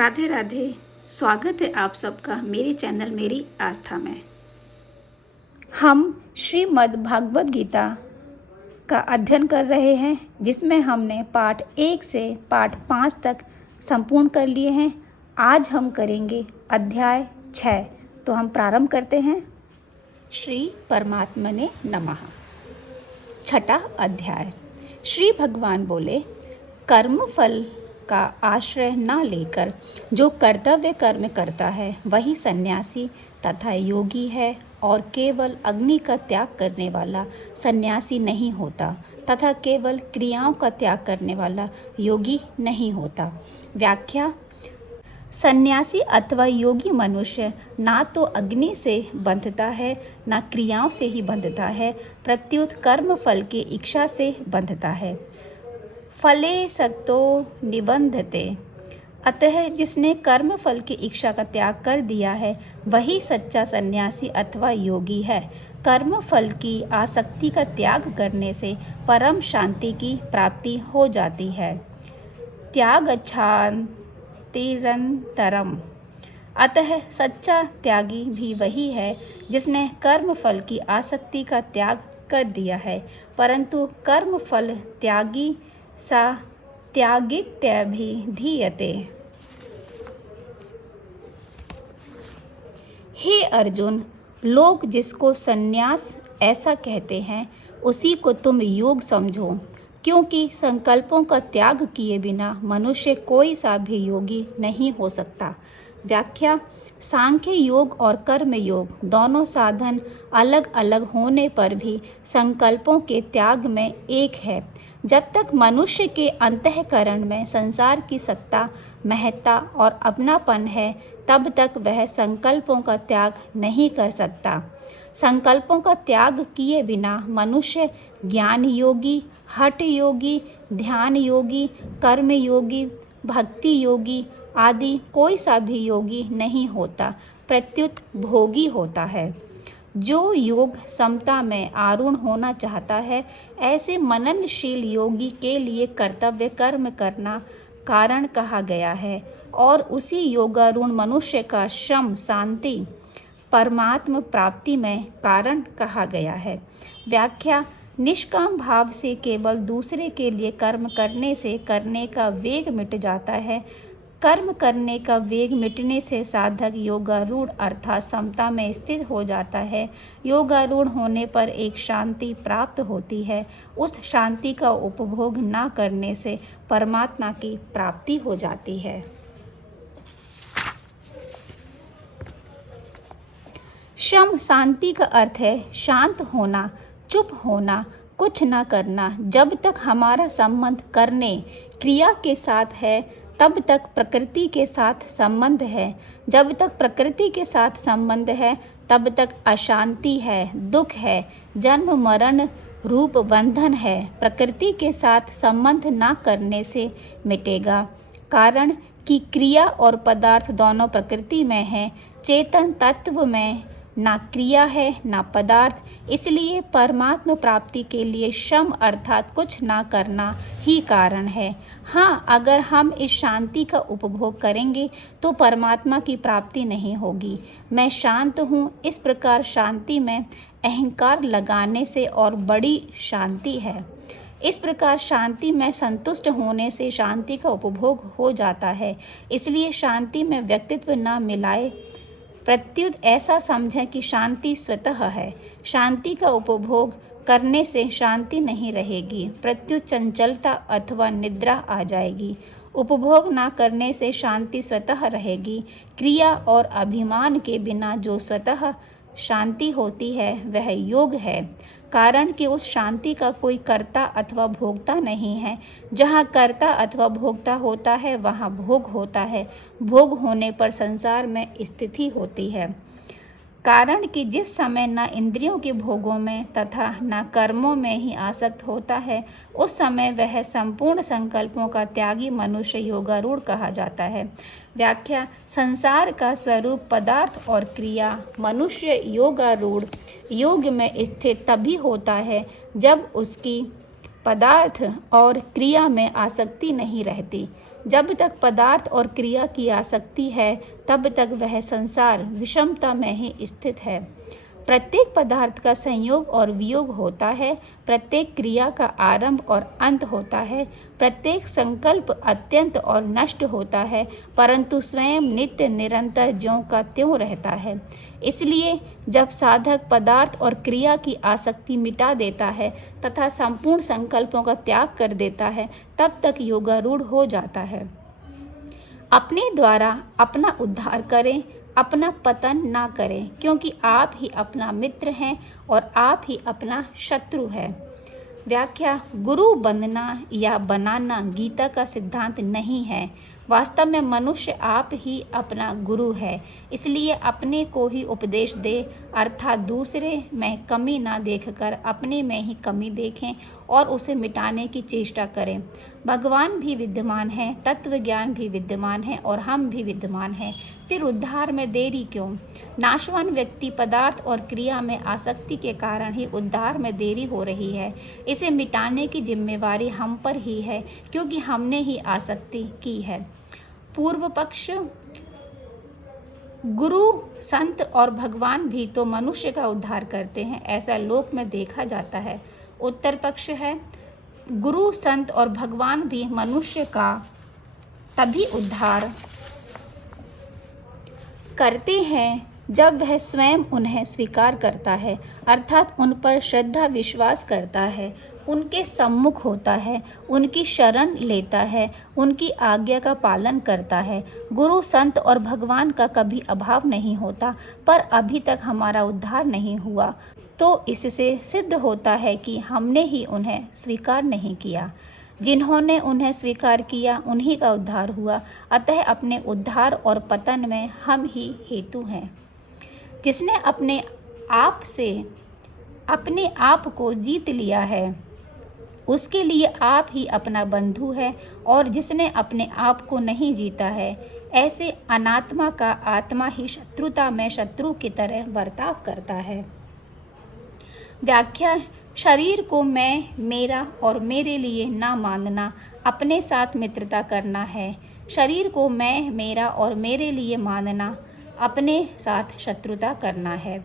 राधे राधे। स्वागत है आप सबका मेरे चैनल मेरी आस्था में। हम श्रीमद् भागवत गीता का अध्ययन कर रहे हैं, जिसमें हमने पाठ 1 से पाठ 5 तक संपूर्ण कर लिए हैं। आज हम करेंगे अध्याय 6। तो हम प्रारंभ करते हैं। श्री परमात्मने नमः। छठा अध्याय। श्री भगवान बोले, कर्म फल का आश्रय न लेकर जो कर्तव्य कर्म करता है वही सन्यासी तथा योगी है, और केवल अग्नि का त्याग करने वाला सन्यासी नहीं होता तथा केवल क्रियाओं का त्याग करने वाला योगी नहीं होता। व्याख्या। सन्यासी अथवा योगी मनुष्य ना तो अग्नि से बंधता है ना क्रियाओं से ही बंधता है, प्रत्युत कर्म फल की इच्छा से बंधता है। फले सक्तो निबंधते। अतः जिसने कर्म फल की इच्छा का त्याग कर दिया है वही सच्चा सन्यासी अथवा योगी है। कर्म फल की आसक्ति का त्याग करने से परम शांति की प्राप्ति हो जाती है। त्यागच्छान्तिरन्तरम्। अतः सच्चा त्यागी भी वही है जिसने कर्म फल की आसक्ति का त्याग कर दिया है, परंतु कर्म फल त्यागी सा त्यागित्यभिधीयते। हे अर्जुन, लोग जिसको संन्यास ऐसा कहते हैं उसी को तुम योग समझो, क्योंकि संकल्पों का त्याग किए बिना मनुष्य कोई सा भी योगी नहीं हो सकता। व्याख्या। सांख्य योग और कर्म योग दोनों साधन अलग अलग होने पर भी संकल्पों के त्याग में एक है। जब तक मनुष्य के अंतःकरण में संसार की सत्ता, महत्ता और अपनापन है, तब तक वह संकल्पों का त्याग नहीं कर सकता। संकल्पों का त्याग किए बिना मनुष्य ज्ञान योगी, हठ योगी, ध्यान योगी, कर्म योगी, भक्ति योगी आदि कोई सा भी योगी नहीं होता, प्रत्युत भोगी होता है। जो योग समता में आरूढ़ होना चाहता है, ऐसे मननशील योगी के लिए कर्तव्य कर्म करना कारण कहा गया है, और उसी योगारूढ़ मनुष्य का श्रम शांति परमात्म प्राप्ति में कारण कहा गया है। व्याख्या। निष्काम भाव से केवल दूसरे के लिए कर्म करने से करने का वेग मिट जाता है। कर्म करने का वेग मिटने से साधक योगारूढ़ अर्थात समता में स्थित हो जाता है। योगारूढ़ होने पर एक शांति प्राप्त होती है। उस शांति का उपभोग न करने से परमात्मा की प्राप्ति हो जाती है। शम शांति का अर्थ है शांत होना, चुप होना, कुछ न करना। जब तक हमारा संबंध करने क्रिया के साथ है तब तक प्रकृति के साथ संबंध है। जब तक प्रकृति के साथ संबंध है तब तक अशांति है, दुख है, जन्म मरण रूप बंधन है। प्रकृति के साथ संबंध ना करने से मिटेगा, कारण कि क्रिया और पदार्थ दोनों प्रकृति में है। चेतन तत्व में ना क्रिया है ना पदार्थ, इसलिए परमात्म प्राप्ति के लिए श्रम अर्थात कुछ ना करना ही कारण है। हाँ, अगर हम इस शांति का उपभोग करेंगे तो परमात्मा की प्राप्ति नहीं होगी। मैं शांत हूँ, इस प्रकार शांति में अहंकार लगाने से और बड़ी शांति है। इस प्रकार शांति में संतुष्ट होने से शांति का उपभोग हो जाता है। इसलिए शांति में व्यक्तित्व न मिलाए, प्रत्युत ऐसा समझें कि शांति स्वतः है। शांति का उपभोग करने से शांति नहीं रहेगी, प्रत्युत चंचलता अथवा निद्रा आ जाएगी। उपभोग ना करने से शांति स्वतः रहेगी। क्रिया और अभिमान के बिना जो स्वतः शांति होती है वह योग है, कारण कि उस शांति का कोई कर्ता अथवा भोक्ता नहीं है। जहाँ कर्ता अथवा भोक्ता होता है वहाँ भोग होता है। भोग होने पर संसार में स्थिति होती है, कारण कि जिस समय न इंद्रियों के भोगों में तथा न कर्मों में ही आसक्त होता है, उस समय वह संपूर्ण संकल्पों का त्यागी मनुष्य योगारूढ़ कहा जाता है। व्याख्या। संसार का स्वरूप पदार्थ और क्रिया। मनुष्य योगारूढ़ योग में स्थित तभी होता है जब उसकी पदार्थ और क्रिया में आसक्ति नहीं रहती। जब तक पदार्थ और क्रिया की आसक्ति है तब तक वह संसार विषमता में ही स्थित है। प्रत्येक पदार्थ का संयोग और वियोग होता है, प्रत्येक क्रिया का आरंभ और अंत होता है, प्रत्येक संकल्प अत्यंत और नष्ट होता है, परंतु स्वयं नित्य निरंतर ज्यों का त्यों रहता है। इसलिए जब साधक पदार्थ और क्रिया की आसक्ति मिटा देता है तथा संपूर्ण संकल्पों का त्याग कर देता है, तब तक योगारूढ़ हो जाता है। अपने द्वारा अपना उद्धार करें, अपना पतन ना करें, क्योंकि आप ही अपना मित्र हैं और आप ही अपना शत्रु है। व्याख्या: गुरु बनना या बनाना गीता का सिद्धांत नहीं है। वास्तव में मनुष्य आप ही अपना गुरु है, इसलिए अपने को ही उपदेश दे, अर्थात दूसरे में कमी ना देखकर अपने में ही कमी देखें और उसे मिटाने की चेष्टा करें। भगवान भी विद्यमान है, तत्व ज्ञान भी विद्यमान है और हम भी विद्यमान हैं, फिर उद्धार में देरी क्यों? नाशवान व्यक्ति पदार्थ और क्रिया में आसक्ति के कारण ही उद्धार में देरी हो रही है। इसे मिटाने की जिम्मेवारी हम पर ही है, क्योंकि हमने ही आसक्ति की है। पूर्व पक्ष: गुरु, संत और भगवान भी तो मनुष्य का उद्धार करते हैं, ऐसा लोक में देखा जाता है। उत्तर पक्ष है, गुरु, संत और भगवान भी मनुष्य का तभी उद्धार करते हैं जब वह स्वयं उन्हें स्वीकार करता है, अर्थात उन पर श्रद्धा विश्वास करता है, उनके सम्मुख होता है, उनकी शरण लेता है, उनकी आज्ञा का पालन करता है। गुरु, संत और भगवान का कभी अभाव नहीं होता, पर अभी तक हमारा उद्धार नहीं हुआ, तो इससे सिद्ध होता है कि हमने ही उन्हें स्वीकार नहीं किया। जिन्होंने उन्हें स्वीकार किया उन्हीं का उद्धार हुआ, अतः अपने उद्धार और पतन में हम ही हेतु हैं। जिसने अपने आप को जीत लिया है, उसके लिए आप ही अपना बंधु है, और जिसने अपने आप को नहीं जीता है, ऐसे अनात्मा का आत्मा ही शत्रुता में शत्रु की तरह बर्ताव करता है। व्याख्या: शरीर को मैं, मेरा और मेरे लिए ना मानना अपने साथ मित्रता करना है। शरीर को मैं, मेरा और मेरे लिए मानना अपने साथ शत्रुता करना है।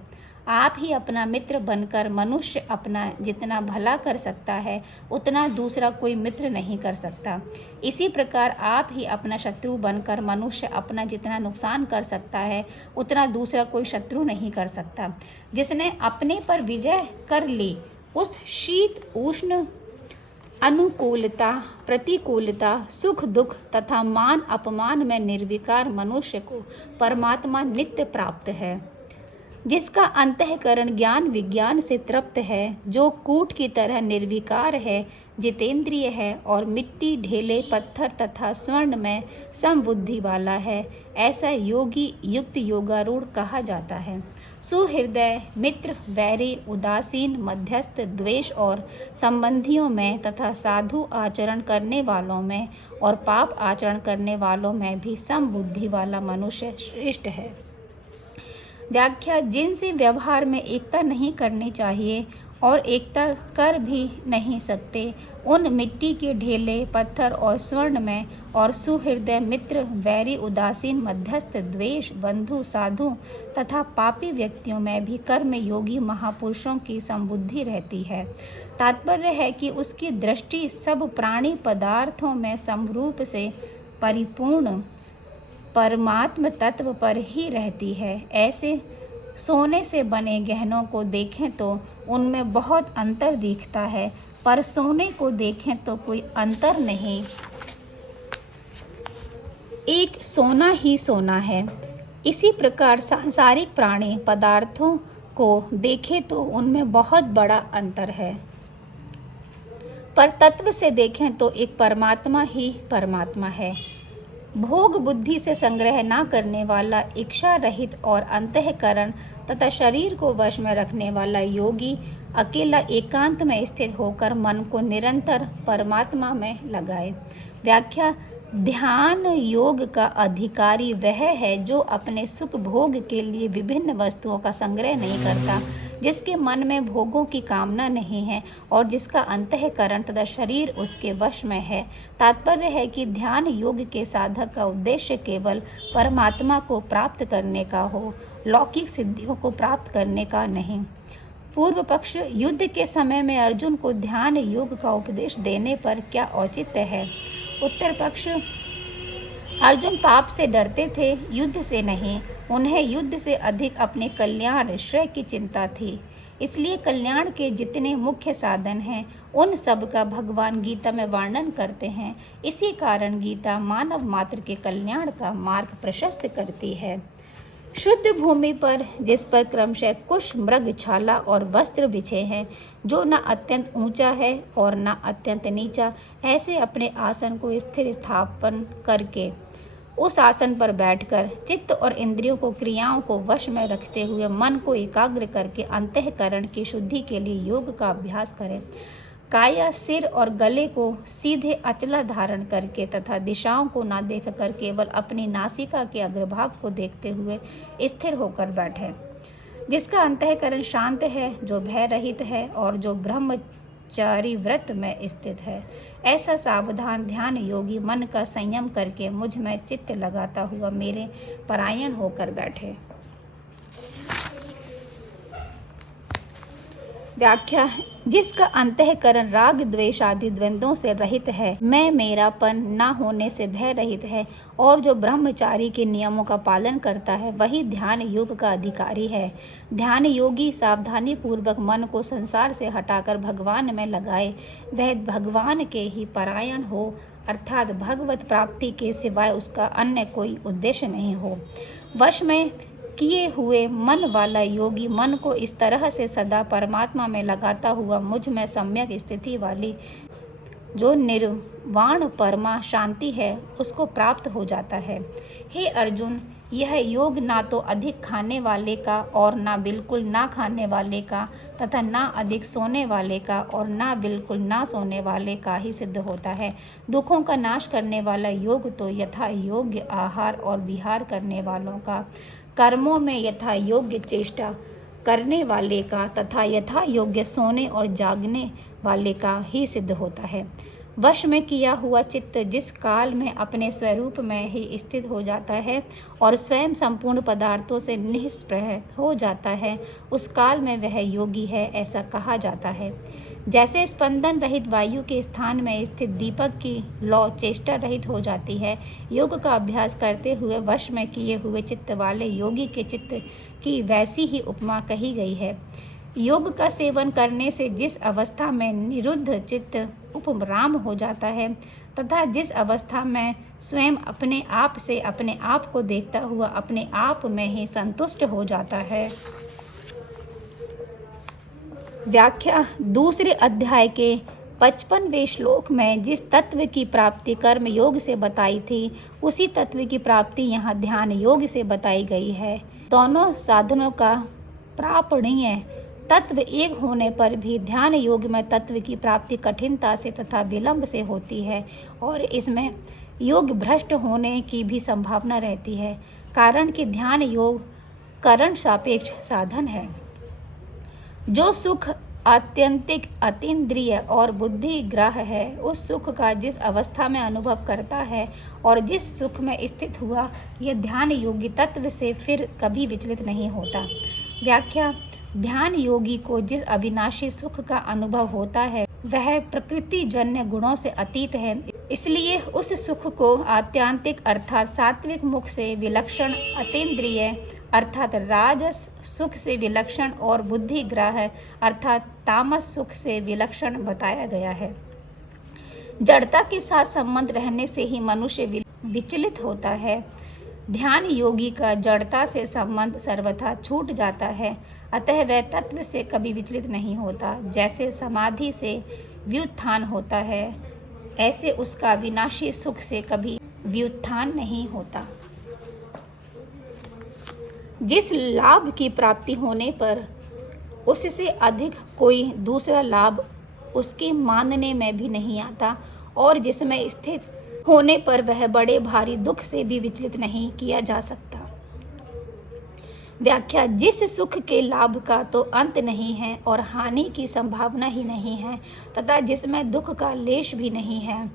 आप ही अपना मित्र बनकर मनुष्य अपना जितना भला कर सकता है, उतना दूसरा कोई मित्र नहीं कर सकता। इसी प्रकार आप ही अपना शत्रु बनकर मनुष्य अपना जितना नुकसान कर सकता है, उतना दूसरा कोई शत्रु नहीं कर सकता। जिसने अपने पर विजय कर ली, उस शीत उष्ण, अनुकूलता प्रतिकूलता, सुख दुख तथा मान अपमान में निर्विकार मनुष्य को परमात्मा नित्य प्राप्त है। जिसका अंतःकरण ज्ञान विज्ञान से तृप्त है, जो कूट की तरह निर्विकार है, जितेंद्रिय है और मिट्टी, ढेले, पत्थर तथा स्वर्ण में समबुद्धि वाला है, ऐसा योगी युक्त योगारूढ़ कहा जाता है। सुहृदय, मित्र, वैरी, उदासीन, मध्यस्थ, द्वेष और संबंधियों में तथा साधु आचरण करने वालों में और पाप आचरण करने वालों में भी समबुद्धि वाला मनुष्य श्रेष्ठ है। व्याख्या: जिनसे व्यवहार में एकता नहीं करनी चाहिए और एकता कर भी नहीं सकते, उन मिट्टी के ढेले, पत्थर और स्वर्ण में और सुहृदय, मित्र, वैरी, उदासीन, मध्यस्थ, द्वेष, बंधु, साधु तथा पापी व्यक्तियों में भी कर्म योगी महापुरुषों की संबुद्धि रहती है। तात्पर्य है कि उसकी दृष्टि सब प्राणी पदार्थों में समरूप से परिपूर्ण परमात्म तत्व पर ही रहती है। ऐसे सोने से बने गहनों को देखें तो उनमें बहुत अंतर दिखता है, पर सोने को देखें तो कोई अंतर नहीं, एक सोना ही सोना है। इसी प्रकार सांसारिक प्राणी पदार्थों को देखें तो उनमें बहुत बड़ा अंतर है, पर तत्व से देखें तो एक परमात्मा ही परमात्मा है। भोग बुद्धि से संग्रह ना करने वाला, इच्छा रहित और अंतःकरण तथा शरीर को वश में रखने वाला योगी अकेला एकांत में स्थित होकर मन को निरंतर परमात्मा में लगाए। व्याख्या: ध्यान योग का अधिकारी वह है जो अपने सुख भोग के लिए विभिन्न वस्तुओं का संग्रह नहीं करता, जिसके मन में भोगों की कामना नहीं है और जिसका अंतःकरण तथा शरीर उसके वश में है। तात्पर्य है कि ध्यान योग के साधक का उद्देश्य केवल परमात्मा को प्राप्त करने का हो, लौकिक सिद्धियों को प्राप्त करने का नहीं। पूर्व पक्ष, युद्ध के समय में अर्जुन को ध्यान योग का उपदेश देने पर क्या औचित्य है? उत्तर पक्ष, अर्जुन पाप से डरते थे, युद्ध से नहीं। उन्हें युद्ध से अधिक अपने कल्याण श्रेय की चिंता थी। इसलिए कल्याण के जितने मुख्य साधन हैं उन सब का भगवान गीता में वर्णन करते हैं। इसी कारण गीता मानव मात्र के कल्याण का मार्ग प्रशस्त करती है। शुद्ध भूमि पर, जिस पर क्रमशः कुश, मृग, छाला और वस्त्र बिछे हैं, जो न अत्यंत ऊंचा है और न अत्यंत नीचा, ऐसे अपने आसन को स्थिर स्थापन करके उस आसन पर बैठकर चित्त और इंद्रियों को, क्रियाओं को वश में रखते हुए मन को एकाग्र करके अंतःकरण की शुद्धि के लिए योग का अभ्यास करें। काया, सिर और गले को सीधे अचला धारण करके तथा दिशाओं को न देखकर केवल अपनी नासिका के अग्रभाग को देखते हुए स्थिर होकर बैठे। जिसका अंतःकरण शांत है, जो भय रहित है और जो ब्रह्मचारी व्रत में स्थित है, ऐसा सावधान ध्यान योगी मन का संयम करके मुझ में चित्त लगाता हुआ मेरे परायण होकर बैठे। व्याख्या, जिसका अंतःकरण राग द्वेष आदि द्वंद्वों से रहित है, मैं मेरापन न होने से भय रहित है और जो ब्रह्मचारी के नियमों का पालन करता है, वही ध्यान योग का अधिकारी है। ध्यान योगी सावधानी पूर्वक मन को संसार से हटाकर भगवान में लगाए, वह भगवान के ही परायण हो, अर्थात भगवत प्राप्ति के सिवाय उसका अन्य कोई उद्देश्य नहीं हो। वश में किए हुए मन वाला योगी मन को इस तरह से सदा परमात्मा में लगाता हुआ मुझ में सम्यक स्थिति वाली जो निर्वाण परमा शांति है, उसको प्राप्त हो जाता है। हे अर्जुन, यह योग ना तो अधिक खाने वाले का और ना बिल्कुल ना खाने वाले का तथा ना अधिक सोने वाले का और ना बिल्कुल ना सोने वाले का ही सिद्ध होता है। दुखों का नाश करने वाला योग तो यथा योग्य आहार और विहार करने वालों का, कर्मों में यथा योग्य चेष्टा करने वाले का तथा यथा योग्य सोने और जागने वाले का ही सिद्ध होता है। वश में किया हुआ चित्त जिस काल में अपने स्वरूप में ही स्थित हो जाता है और स्वयं संपूर्ण पदार्थों से निष्प्रह हो जाता है, उस काल में वह योगी है, ऐसा कहा जाता है। जैसे स्पंदन रहित वायु के स्थान में स्थित दीपक की लौ चेष्टा रहित हो जाती है, योग का अभ्यास करते हुए वश में किए हुए चित्त वाले योगी के चित्त की वैसी ही उपमा कही गई है। योग का सेवन करने से जिस अवस्था में निरुद्ध चित्त उपराम हो जाता है तथा जिस अवस्था में स्वयं अपने आप से अपने आप को देखता हुआ अपने आप में ही संतुष्ट हो जाता है। व्याख्या, दूसरे अध्याय के 55वें श्लोक में जिस तत्व की प्राप्ति कर्म योग से बताई थी, उसी तत्व की प्राप्ति यहाँ ध्यान योग से बताई गई है। दोनों साधनों का प्रापणीय तत्व एक होने पर भी ध्यान योग में तत्व की प्राप्ति कठिनता से तथा विलंब से होती है और इसमें योग भ्रष्ट होने की भी संभावना रहती है, कारण कि ध्यान योग करण सापेक्ष साधन है। जो सुख आत्यंतिक अतीन्द्रिय और बुद्धि ग्राह्य है, उस सुख का जिस अवस्था में अनुभव करता है और जिस सुख में स्थित हुआ, यह ध्यान योगी तत्व से फिर कभी विचलित नहीं होता। व्याख्या, ध्यान योगी को जिस अविनाशी सुख का अनुभव होता है, वह प्रकृति जन्य गुणों से अतीत है, इसलिए उस सुख को आत्यांतिक अर्थात सात्विक मुख से विलक्षण, अतीन्द्रिय अर्थात राजस सुख से विलक्षण और बुद्धिग्राह्य अर्थात तामस सुख से विलक्षण बताया गया है। जड़ता के साथ संबंध रहने से ही मनुष्य विचलित होता है। ध्यान योगी का जड़ता से संबंध सर्वथा छूट जाता है, अतः वह तत्व से कभी विचलित नहीं होता। जैसे समाधि से व्युत्थान होता है, ऐसे उसका विनाशी सुख से कभी व्युत्थान नहीं होता। जिस लाभ की प्राप्ति होने पर उससे अधिक कोई दूसरा लाभ उसके मानने में भी नहीं आता और जिसमें स्थित होने पर वह बड़े भारी दुख से भी विचलित नहीं किया जा सकता। व्याख्या, जिस सुख के लाभ का तो अंत नहीं है और हानि की संभावना ही नहीं है तथा जिसमें दुख का लेश भी नहीं है,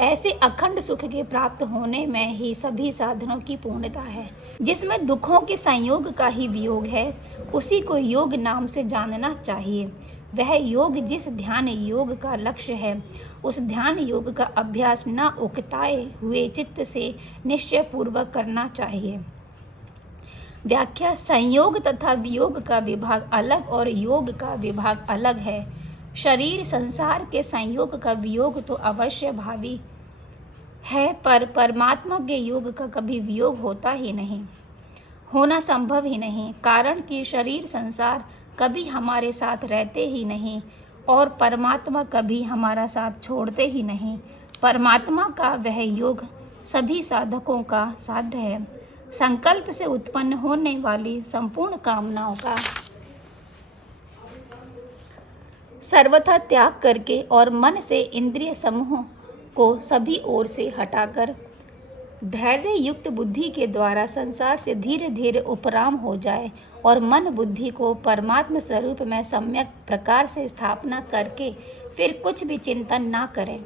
ऐसे अखंड सुख के प्राप्त होने में ही सभी साधनों की पूर्णता है। जिसमें दुखों के संयोग का ही वियोग है, उसी को योग नाम से जानना चाहिए। वह योग जिस ध्यान योग का लक्ष्य है, उस ध्यान योग का अभ्यास न उकताए हुए चित्त से निश्चय पूर्वक करना चाहिए। व्याख्या, संयोग तथा वियोग का विभाग अलग और योग का विभाग अलग है। शरीर संसार के संयोग का वियोग तो अवश्य भावी है, पर परमात्मा के योग का कभी वियोग होता ही नहीं, होना संभव ही नहीं। कारण कि शरीर संसार कभी हमारे साथ रहते ही नहीं और परमात्मा कभी हमारा साथ छोड़ते ही नहीं। परमात्मा का वह योग सभी साधकों का साध्य है। संकल्प से उत्पन्न होने वाली संपूर्ण कामनाओं का सर्वथा त्याग करके और मन से इंद्रिय समूह को सभी ओर से हटाकर धैर्य युक्त बुद्धि के द्वारा संसार से धीरे धीरे उपराम हो जाए और मन बुद्धि को परमात्म स्वरूप में सम्यक प्रकार से स्थापना करके फिर कुछ भी चिंतन ना करें।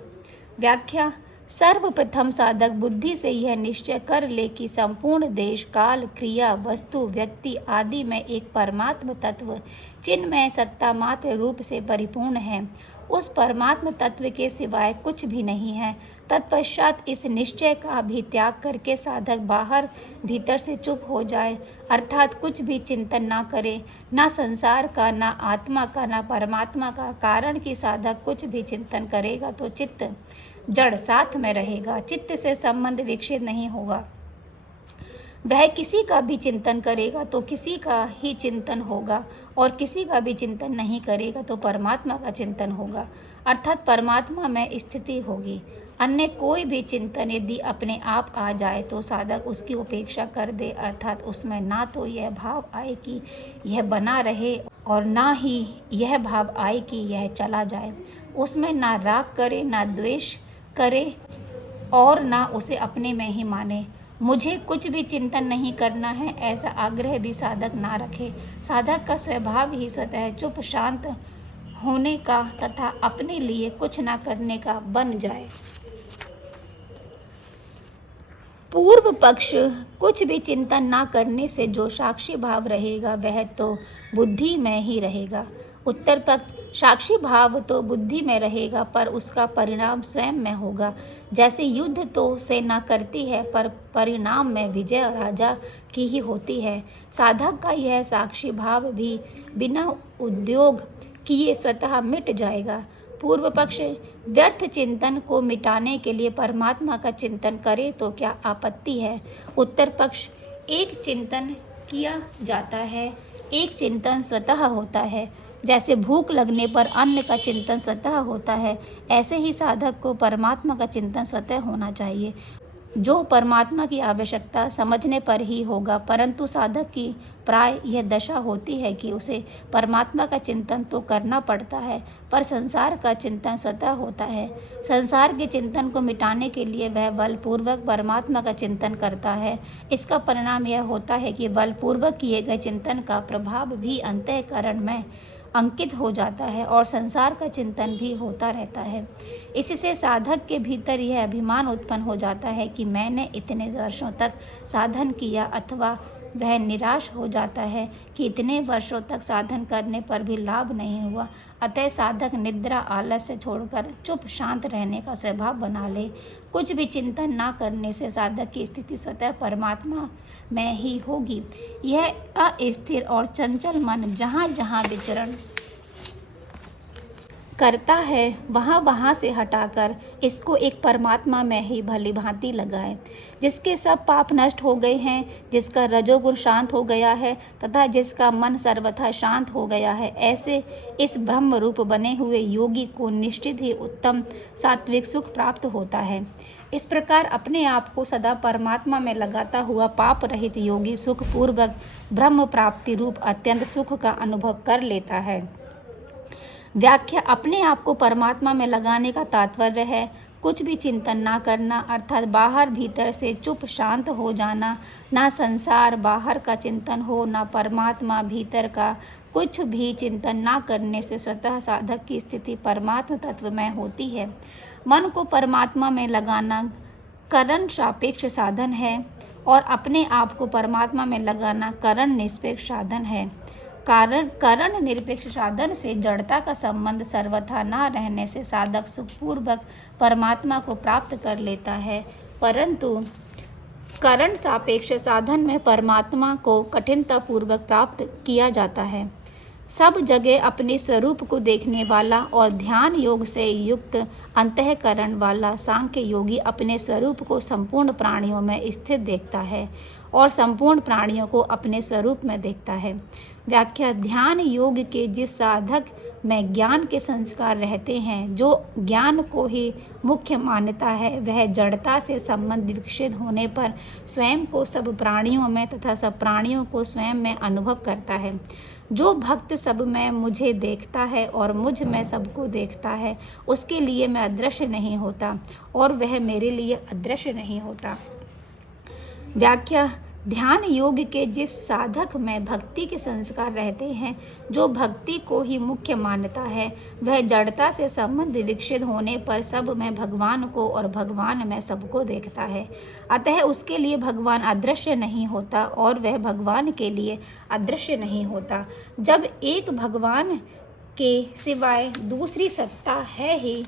व्याख्या, सर्वप्रथम साधक बुद्धि से यह निश्चय कर ले कि संपूर्ण देश, काल, क्रिया, वस्तु, व्यक्ति आदि में एक परमात्म तत्व चिन्मय सत्ता मात्र रूप से परिपूर्ण है। उस परमात्म तत्व के सिवाय कुछ भी नहीं है। तत्पश्चात इस निश्चय का भी त्याग करके साधक बाहर भीतर से चुप हो जाए, अर्थात कुछ भी चिंतन ना करे, ना संसार का, ना आत्मा का, ना परमात्मा का। कारण कि साधक कुछ भी चिंतन करेगा तो चित्त जड़ साथ में रहेगा, चित्त से संबंध विकसित नहीं होगा। वह किसी का भी चिंतन करेगा तो किसी का ही चिंतन होगा और किसी का भी चिंतन नहीं करेगा तो परमात्मा का चिंतन होगा, अर्थात परमात्मा में स्थिति होगी। अन्य कोई भी चिंतन यदि अपने आप आ जाए तो साधक उसकी उपेक्षा कर दे, अर्थात उसमें ना तो यह भाव आए कि यह बना रहे और ना ही यह भाव आए कि यह चला जाए। उसमें ना राग करे, ना द्वेष करे और ना उसे अपने में ही माने। मुझे कुछ भी चिंतन नहीं करना है, ऐसा आग्रह भी साधक ना रखे। साधक का स्वभाव ही स्वतः चुप शांत होने का तथा अपने लिए कुछ ना करने का बन जाए। पूर्व पक्ष, कुछ भी चिंतन ना करने से जो साक्षी भाव रहेगा वह तो बुद्धि में ही रहेगा। उत्तर पक्ष, साक्षी भाव तो बुद्धि में रहेगा पर उसका परिणाम स्वयं में होगा। जैसे युद्ध तो सेना करती है पर परिणाम में विजय राजा की ही होती है, साधक का यह साक्षी भाव भी बिना उद्योग किए स्वतः मिट जाएगा। पूर्व पक्ष, व्यर्थ चिंतन को मिटाने के लिए परमात्मा का चिंतन करे तो क्या आपत्ति है। उत्तर पक्ष, एक चिंतन किया जाता है, एक चिंतन स्वतः होता है। जैसे भूख लगने पर अन्न का चिंतन स्वतः होता है, ऐसे ही साधक को परमात्मा का चिंतन स्वतः होना चाहिए, जो परमात्मा की आवश्यकता समझने पर ही होगा। परंतु साधक की प्राय यह दशा होती है कि उसे परमात्मा का चिंतन तो करना पड़ता है पर संसार का चिंतन स्वतः होता है। संसार के चिंतन को मिटाने के लिए वह बलपूर्वक परमात्मा का चिंतन करता है। इसका परिणाम यह होता है कि बलपूर्वक किए गए चिंतन का प्रभाव भी अंतःकरण में अंकित हो जाता है और संसार का चिंतन भी होता रहता है। इससे साधक के भीतर यह अभिमान उत्पन्न हो जाता है कि मैंने इतने वर्षों तक साधन किया, अथवा वह निराश हो जाता है कि इतने वर्षों तक साधन करने पर भी लाभ नहीं हुआ। अतः साधक निद्रा आलस्य छोड़कर चुप शांत रहने का स्वभाव बना ले। कुछ भी चिंतन ना करने से साधक की स्थिति स्वतः परमात्मा में ही होगी। यह अस्थिर और चंचल मन जहाँ जहाँ विचरण करता है वहाँ वहाँ से हटाकर इसको एक परमात्मा में ही भली भांति लगाए, जिसके सब पाप नष्ट हो गए हैं, जिसका रजोगुण शांत हो गया है तथा जिसका मन सर्वथा शांत हो गया है। ऐसे इस ब्रह्म रूप बने हुए योगी को निश्चित ही उत्तम सात्विक सुख प्राप्त होता है। इस प्रकार अपने आप को सदा परमात्मा में लगाता हुआ पाप रहित योगी सुख पूर्वक ब्रह्म प्राप्ति रूप अत्यंत सुख का अनुभव कर लेता है। व्याख्या, अपने आप को परमात्मा में लगाने का तात्पर्य है कुछ भी चिंतन ना करना अर्थात बाहर भीतर से चुप शांत हो जाना, ना संसार बाहर का चिंतन हो, ना परमात्मा भीतर का, कुछ भी चिंतन ना करने से स्वतः साधक की स्थिति परमात्म तत्व में होती है। मन को परमात्मा में लगाना करण सापेक्ष साधन है और अपने आप को परमात्मा में लगाना करण निरपेक्ष साधन है। करण निरपेक्ष साधन से जड़ता का संबंध सर्वथा न रहने से साधक सुखपूर्वक परमात्मा को प्राप्त कर लेता है, परंतु करण सापेक्ष साधन में परमात्मा को कठिनतापूर्वक प्राप्त किया जाता है। सब जगह अपने स्वरूप को देखने वाला और ध्यान योग से युक्त अंतःकरण वाला सांख्य योगी अपने स्वरूप को संपूर्ण प्राणियों में स्थित देखता है और संपूर्ण प्राणियों को अपने स्वरूप में देखता है। व्याख्या: ध्यान योग के जिस साधक में ज्ञान के संस्कार रहते हैं, जो ज्ञान को ही मुख्य मानता है, वह जड़ता से संबंध विकसित होने पर स्वयं को सब प्राणियों में तथा सब प्राणियों को स्वयं में अनुभव करता है। जो भक्त सब में मुझे देखता है और मुझ में सबको देखता है, उसके लिए मैं अदृश्य नहीं होता और वह मेरे लिए अदृश्य नहीं होता। व्याख्या: ध्यान योग के जिस साधक में भक्ति के संस्कार रहते हैं, जो भक्ति को ही मुख्य मानता है, वह जड़ता से संबंध विकसित होने पर सब में भगवान को और भगवान में सबको देखता है। अतः उसके लिए भगवान अदृश्य नहीं होता और वह भगवान के लिए अदृश्य नहीं होता। जब एक भगवान के सिवाय दूसरी सत्ता है ही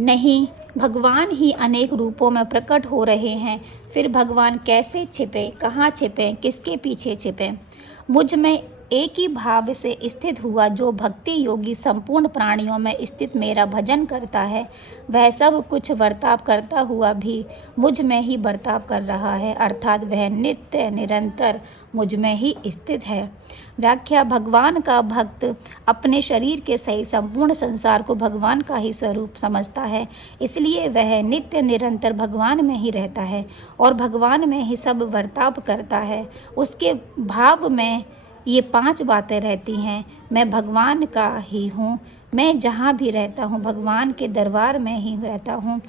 नहीं, भगवान ही अनेक रूपों में प्रकट हो रहे हैं, फिर भगवान कैसे छिपे, कहाँ छिपे, किसके पीछे छिपे। मुझ में एक ही भाव से स्थित हुआ जो भक्ति योगी संपूर्ण प्राणियों में स्थित मेरा भजन करता है, वह सब कुछ बर्ताव करता हुआ भी मुझ में ही बर्ताव कर रहा है, अर्थात वह नित्य निरंतर मुझ में ही स्थित है। व्याख्या: भगवान का भक्त अपने शरीर के सही संपूर्ण संसार को भगवान का ही स्वरूप समझता है, इसलिए वह नित्य निरंतर भगवान में ही रहता है और भगवान में ही सब बर्ताव करता है। उसके भाव में ये 5 बातें रहती हैं। मैं भगवान का ही हूँ, मैं जहाँ भी रहता हूँ भगवान के दरबार में ही रहता हूँ,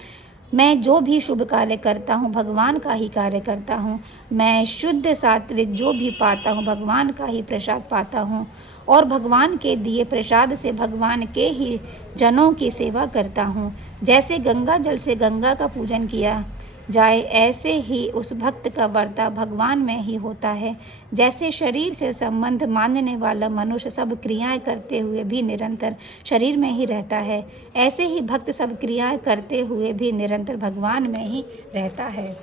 मैं जो भी शुभ कार्य करता हूँ भगवान का ही कार्य करता हूँ, मैं शुद्ध सात्विक जो भी पाता हूँ भगवान का ही प्रसाद पाता हूँ और भगवान के दिए प्रसाद से भगवान के ही जनों की सेवा करता हूँ। जैसे गंगा जल से गंगा का पूजन किया जाए, ऐसे ही उस भक्त का बर्ताव भगवान में ही होता है। जैसे शरीर से संबंध मानने वाला मनुष्य सब क्रियाएं करते हुए भी निरंतर शरीर में ही रहता है, ऐसे ही भक्त सब क्रियाएं करते हुए भी निरंतर भगवान में ही रहता है।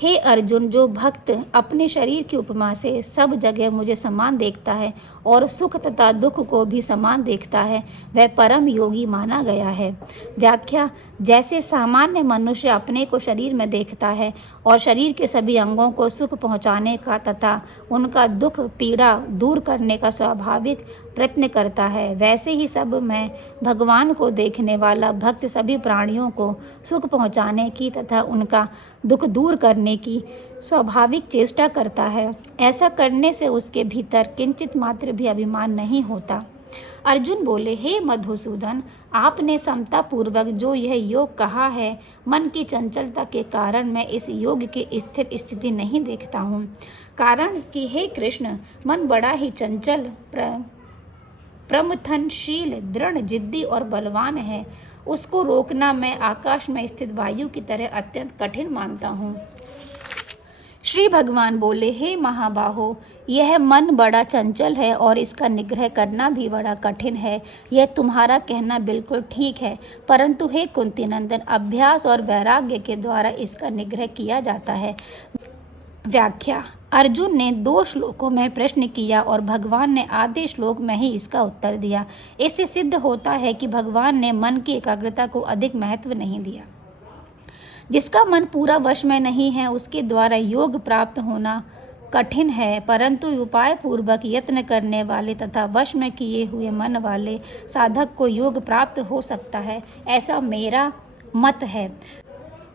हे अर्जुन, जो भक्त अपने शरीर की उपमा से सब जगह मुझे समान देखता है और सुख तथा दुख को भी समान देखता है, वह परम योगी माना गया है। व्याख्या: जैसे सामान्य मनुष्य अपने को शरीर में देखता है और शरीर के सभी अंगों को सुख पहुंचाने का तथा उनका दुख पीड़ा दूर करने का स्वाभाविक प्रयत्न करता है, वैसे ही सब में भगवान को देखने वाला भक्त सभी प्राणियों को सुख पहुंचाने की तथा उनका दुख दूर करने की स्वाभाविक चेष्टा करता है। ऐसा करने से उसके भीतर किंचित मात्र भी अभिमान नहीं होता। अर्जुन बोले, हे मधुसूदन, आपने समता पूर्वक जो यह योग कहा है, मन की चंचलता के कारण मैं इस योग की स्थिर स्थिति नहीं देखता हूँ। कारण कि हे कृष्ण, मन बड़ा ही चंचल, प्रमथनशील, दृढ़, जिद्दी और बलवान है। उसको रोकना मैं आकाश में स्थित वायु की तरह अत्यंत कठिन मानता हूँ। श्री भगवान बोले, हे महाबाहो, यह मन बड़ा चंचल है और इसका निग्रह करना भी बड़ा कठिन है। यह तुम्हारा कहना बिल्कुल ठीक है, परंतु हे कुंती नंदन, अभ्यास और वैराग्य के द्वारा इसका निग्रह किया जाता है। व्याख्या: अर्जुन ने 2 श्लोकों में प्रश्न किया और भगवान ने आधे श्लोक में ही इसका उत्तर दिया। इससे सिद्ध होता है कि भगवान ने मन की एकाग्रता को अधिक महत्व नहीं दिया। जिसका मन पूरा वश में नहीं है, उसके द्वारा योग प्राप्त होना कठिन है, परंतु उपाय पूर्वक यत्न करने वाले तथा वश में किए हुए मन वाले साधक को योग प्राप्त हो सकता है, ऐसा मेरा मत है।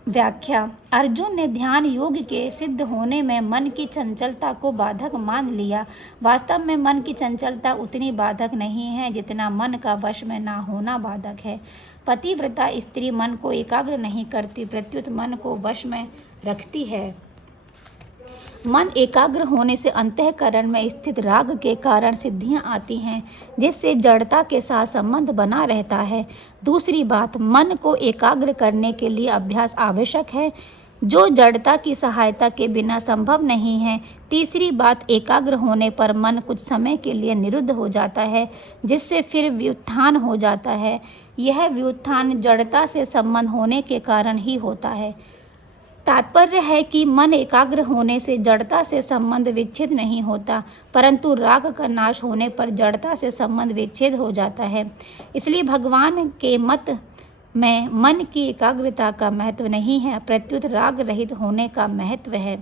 व्याख्या: अर्जुन ने ध्यान योग के सिद्ध होने में मन की चंचलता को बाधक मान लिया। वास्तव में मन की चंचलता उतनी बाधक नहीं है जितना मन का वश में ना होना बाधक है। पतिव्रता स्त्री मन को एकाग्र नहीं करती, प्रत्युत मन को वश में रखती है। मन एकाग्र होने से अंतःकरण में स्थित राग के कारण सिद्धियां आती हैं, जिससे जड़ता के साथ संबंध बना रहता है। दूसरी बात, मन को एकाग्र करने के लिए अभ्यास आवश्यक है, जो जड़ता की सहायता के बिना संभव नहीं है। तीसरी बात, एकाग्र होने पर मन कुछ समय के लिए निरुद्ध हो जाता है, जिससे फिर व्युत्थान हो जाता है। यह व्युत्थान जड़ता से संबंध होने के कारण ही होता है। तात्पर्य है कि मन एकाग्र होने से जड़ता से संबंध विच्छेद नहीं होता, परंतु राग का नाश होने पर जड़ता से संबंध विच्छेद हो जाता है। इसलिए भगवान के मत में मन की एकाग्रता का महत्व नहीं है, प्रत्युत राग रहित होने का महत्व है।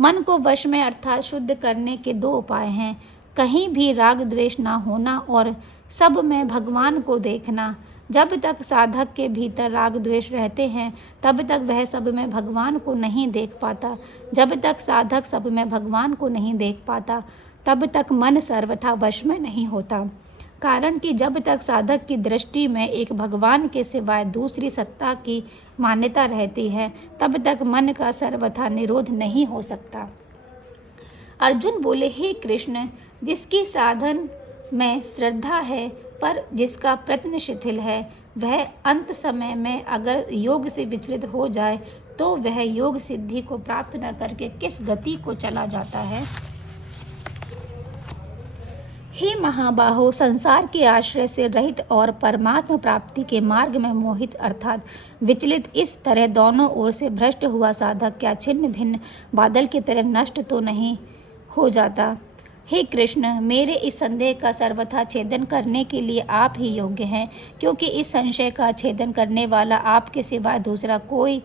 मन को वश में अर्थात शुद्ध करने के दो उपाय हैं, कहीं भी राग द्वेष ना होना और सब में भगवान को देखना। जब तक साधक के भीतर राग द्वेष रहते हैं, तब तक वह सब में भगवान को नहीं देख पाता। जब तक साधक सब में भगवान को नहीं देख पाता, तब तक मन सर्वथा वश में नहीं होता। कारण कि जब तक साधक की दृष्टि में एक भगवान के सिवाय दूसरी सत्ता की मान्यता रहती है, तब तक मन का सर्वथा निरोध नहीं हो सकता। अर्जुन बोले, हे कृष्ण, जिसकी साधन में श्रद्धा है पर जिसका प्रयत्न शिथिल है, वह अंत समय में अगर योग से विचलित हो जाए तो वह योग सिद्धि को प्राप्त न करके किस गति को चला जाता है। हे महाबाहो, संसार के आश्रय से रहित और परमात्मा प्राप्ति के मार्ग में मोहित अर्थात विचलित, इस तरह दोनों ओर से भ्रष्ट हुआ साधक क्या छिन्न भिन्न बादल की तरह नष्ट तो नहीं हो जाता। हे कृष्ण, मेरे इस संदेह का सर्वथा छेदन करने के लिए आप ही योग्य हैं, क्योंकि इस संशय का छेदन करने वाला आपके सिवाय दूसरा कोई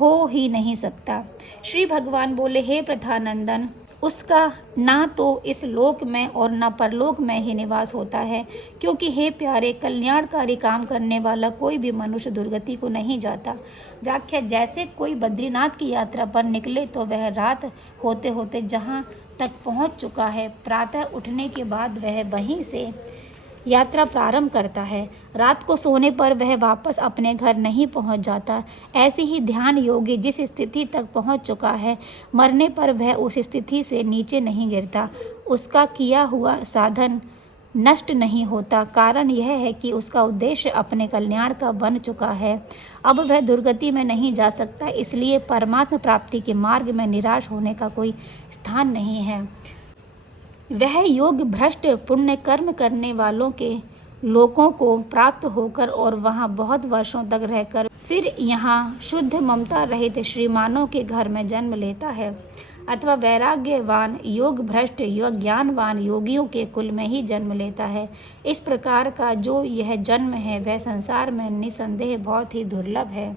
हो ही नहीं सकता। श्री भगवान बोले, हे प्रथानंदन, उसका ना तो इस लोक में और ना परलोक में ही निवास होता है, क्योंकि हे प्यारे, कल्याणकारी काम करने वाला कोई भी मनुष्य दुर्गति को नहीं जाता। व्याख्या, जैसे कोई बद्रीनाथ की यात्रा पर निकले तो वह रात होते होते जहाँ तक पहुँच चुका है, प्रातः उठने के बाद वह वहीं से यात्रा प्रारंभ करता है। रात को सोने पर वह वापस अपने घर नहीं पहुंच जाता। ऐसे ही ध्यान योगी जिस स्थिति तक पहुंच चुका है, मरने पर वह उस स्थिति से नीचे नहीं गिरता। उसका किया हुआ साधन नष्ट नहीं होता। कारण यह है कि उसका उद्देश्य अपने कल्याण का बन चुका है। अब वह दुर्गति में नहीं जा सकता, इसलिए परमात्मा प्राप्ति के मार्ग में निराश होने का कोई स्थान नहीं है। वह योग भ्रष्ट पुण्य कर्म करने वालों के लोकों को प्राप्त होकर और वहाँ बहुत वर्षों तक रहकर फिर यहाँ शुद्ध ममता रहित श्रीमानों के घर में जन्म लेता है, अथवा वैराग्यवान योग भ्रष्ट ज्ञानवान योगियों के कुल में ही जन्म लेता है। इस प्रकार का जो यह जन्म है वह संसार में निसंदेह बहुत ही दुर्लभ है।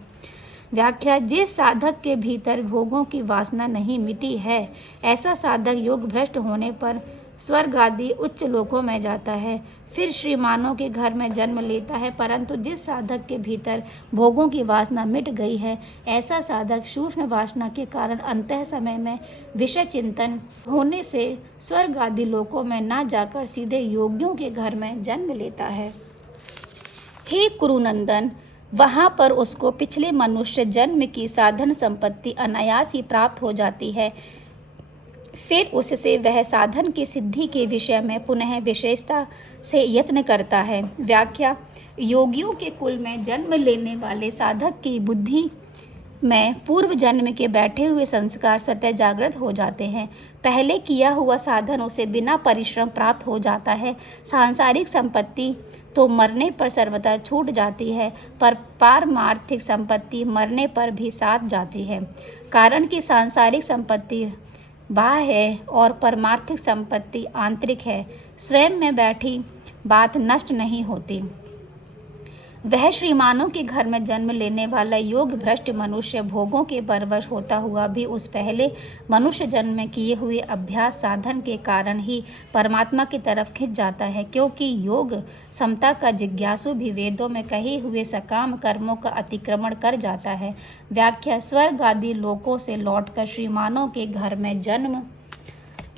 व्याख्या, जिस साधक के भीतर भोगों की वासना नहीं मिटी है, ऐसा साधक योग भ्रष्ट होने पर स्वर्ग आदि उच्च लोकों में जाता है, फिर श्रीमानों के घर में जन्म लेता है। परंतु जिस साधक के भीतर भोगों की वासना मिट गई है, ऐसा साधक सूक्ष्म वासना के कारण अंतः समय में विषय चिंतन होने से स्वर्ग आदि लोकों में न जाकर सीधे योगियों के घर में जन्म लेता है। हे कुरुनंदन, वहाँ पर उसको पिछले मनुष्य जन्म की साधन संपत्ति अनायास ही प्राप्त हो जाती है। फिर उससे वह साधन की सिद्धि के विषय में पुनः विशेषता से यत्न करता है। व्याख्या, योगियों के कुल में जन्म लेने वाले साधक की बुद्धि में पूर्व जन्म के बैठे हुए संस्कार स्वतः जागृत हो जाते हैं। पहले किया हुआ साधन उसे बिना परिश्रम प्राप्त हो जाता है। सांसारिक संपत्ति तो मरने पर सर्वथा छूट जाती है, पर पारमार्थिक संपत्ति मरने पर भी साथ जाती है। कारण कि सांसारिक संपत्ति बाह्य है और परमार्थिक संपत्ति आंतरिक है। स्वयं में बैठी बात नष्ट नहीं होती। वह श्रीमानों के घर में जन्म लेने वाला योग भ्रष्ट मनुष्य भोगों के परवश होता हुआ भी उस पहले मनुष्य जन्म में किए हुए अभ्यास साधन के कारण ही परमात्मा की तरफ खिंच जाता है, क्योंकि योग समता का जिज्ञासु भी वेदों में कहे हुए सकाम कर्मों का अतिक्रमण कर जाता है। व्याख्या, स्वर्ग आदि लोकों से लौटकर श्रीमानों के घर में जन्म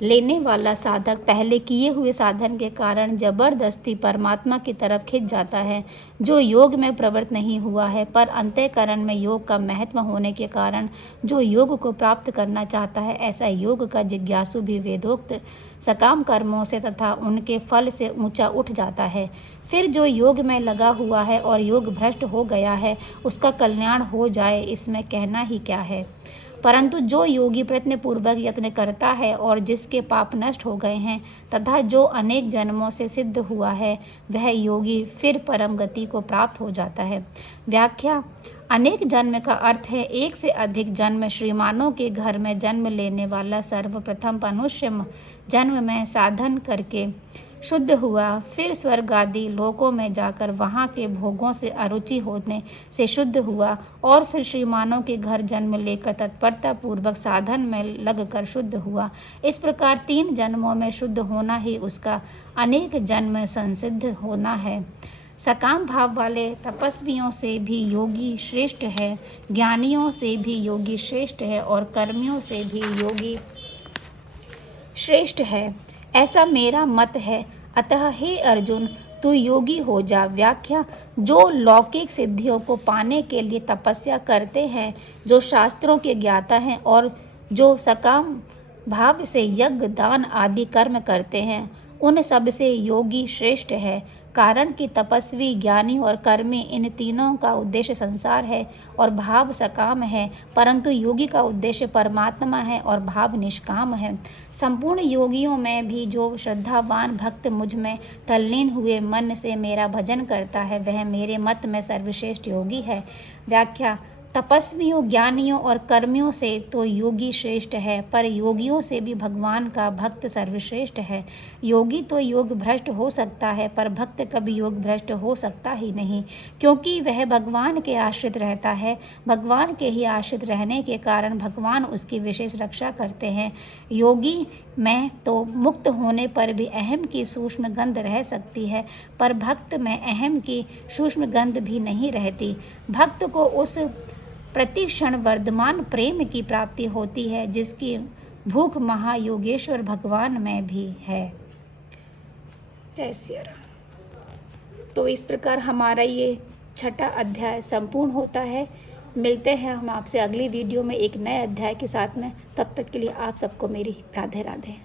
लेने वाला साधक पहले किए हुए साधन के कारण जबरदस्ती परमात्मा की तरफ खिंच जाता है। जो योग में प्रवृत्त नहीं हुआ है पर अंतःकरण में योग का महत्व होने के कारण जो योग को प्राप्त करना चाहता है, ऐसा योग का जिज्ञासु भी वेदोक्त सकाम कर्मों से तथा उनके फल से ऊंचा उठ जाता है। फिर जो योग में लगा हुआ है और योग भ्रष्ट हो गया है, उसका कल्याण हो जाए, इसमें कहना ही क्या है। परंतु जो योगी प्रयत्नपूर्वक यत्न करता है और जिसके पाप नष्ट हो गए हैं तथा जो अनेक जन्मों से सिद्ध हुआ है, वह योगी फिर परम गति को प्राप्त हो जाता है। व्याख्या: अनेक जन्म का अर्थ है एक से अधिक जन्म। श्रीमानों के घर में जन्म लेने वाला सर्वप्रथम मनुष्य जन्म में साधन करके शुद्ध हुआ, फिर स्वर्ग आदि लोकों में जाकर वहाँ के भोगों से अरुचि होने से शुद्ध हुआ और फिर श्रीमानों के घर जन्म लेकर तत्परता पूर्वक साधन में लगकर शुद्ध हुआ। इस प्रकार 3 जन्मों में शुद्ध होना ही उसका अनेक जन्म संसिद्ध होना है। सकाम भाव वाले तपस्वियों से भी योगी श्रेष्ठ है, ज्ञानियों से भी योगी श्रेष्ठ है और कर्मियों से भी योगी श्रेष्ठ है, ऐसा मेरा मत है। अतः हे अर्जुन, तू योगी हो जा। व्याख्या: जो लौकिक सिद्धियों को पाने के लिए तपस्या करते हैं, जो शास्त्रों के ज्ञाता हैं और जो सकाम भाव से यज्ञ दान आदि कर्म करते हैं, उन सब से योगी श्रेष्ठ है। कारण कि तपस्वी, ज्ञानी और कर्मी इन तीनों का उद्देश्य संसार है और भाव सकाम है, परंतु योगी का उद्देश्य परमात्मा है और भाव निष्काम है। संपूर्ण योगियों में भी जो श्रद्धावान भक्त मुझ में तल्लीन हुए मन से मेरा भजन करता है, वह मेरे मत में सर्वश्रेष्ठ योगी है। व्याख्या: तपस्वियों, ज्ञानियों और कर्मियों से तो योगी श्रेष्ठ है, पर योगियों से भी भगवान का भक्त सर्वश्रेष्ठ है। योगी तो योग भ्रष्ट हो सकता है, पर भक्त कभी योग भ्रष्ट हो सकता ही नहीं, क्योंकि वह भगवान के आश्रित रहता है। भगवान के ही आश्रित रहने के कारण भगवान उसकी विशेष रक्षा करते हैं। योगी में तो मुक्त होने पर भी अहम की सूक्ष्म गंध रह सकती है, पर भक्त में अहम की सूक्ष्म गंध भी नहीं रहती। भक्त को उस प्रतिक्षण वर्धमान प्रेम की प्राप्ति होती है जिसकी भूख महायोगेश्वर भगवान में भी है। जय श्री राम। तो इस प्रकार हमारा ये 6ठा अध्याय संपूर्ण होता है। मिलते हैं हम आपसे अगली वीडियो में एक नए अध्याय के साथ में। तब तक के लिए आप सबको मेरी राधे राधे।